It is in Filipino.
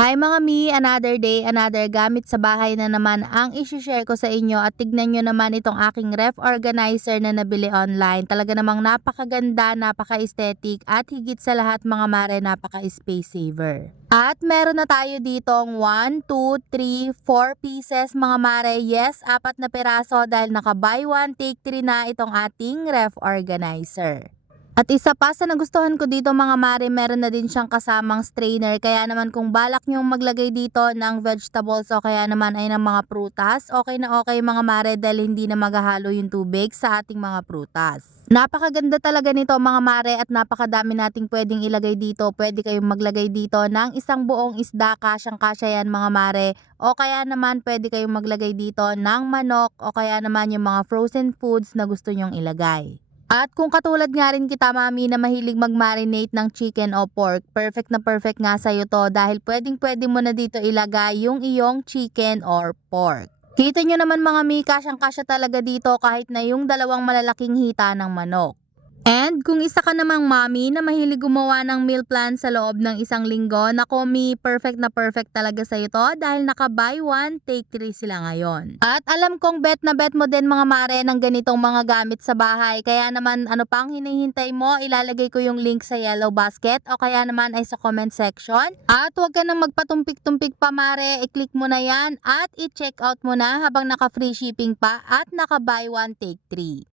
Hi mga mi, another day, another gamit sa bahay na naman ang isi-share ko sa inyo at tignan nyo naman itong aking ref organizer na nabili online. Talaga namang napakaganda, napaka-aesthetic at higit sa lahat mga mare napaka-space saver. At meron na tayo ditong 1, 2, 3, 4 pieces mga mare. Yes, 4 na piraso dahil naka buy 1 take 3 na itong ating ref organizer. At isa pa sa nagustuhan ko dito mga mare, meron na din siyang kasamang strainer. Kaya naman kung balak nyong maglagay dito ng vegetables o kaya naman ay ng mga prutas, okay na okay mga mare dahil hindi na maghahalo yung tubig sa ating mga prutas. Napakaganda talaga nito mga mare at napakadami nating pwedeng ilagay dito. Pwede kayong maglagay dito ng isang buong isda, kasyang-kasya yan mga mare. O kaya naman pwede kayong maglagay dito ng manok o kaya naman yung mga frozen foods na gusto nyong ilagay. At kung katulad nga rin kita mami na mahilig mag-marinate ng chicken o pork, perfect na perfect nga sa'yo to dahil pwedeng-pwede mo na dito ilagay yung iyong chicken or pork. Kita nyo naman mga mi, kasyang-kasya talaga dito kahit na yung dalawang malalaking hita ng manok. And kung isa ka namang mami na mahilig gumawa ng meal plan sa loob ng isang linggo, nako mi, perfect na perfect talaga sa'yo to dahil naka buy 1, take 3 sila ngayon. At alam kong bet na bet mo din mga mare ng ganitong mga gamit sa bahay. Kaya naman ano pang hinihintay mo, ilalagay ko yung link sa yellow basket o kaya naman ay sa comment section. At huwag ka nang magpatumpik-tumpik pa mare, i-click mo na yan at i-check out mo na habang naka free shipping pa at naka buy 1, take 3.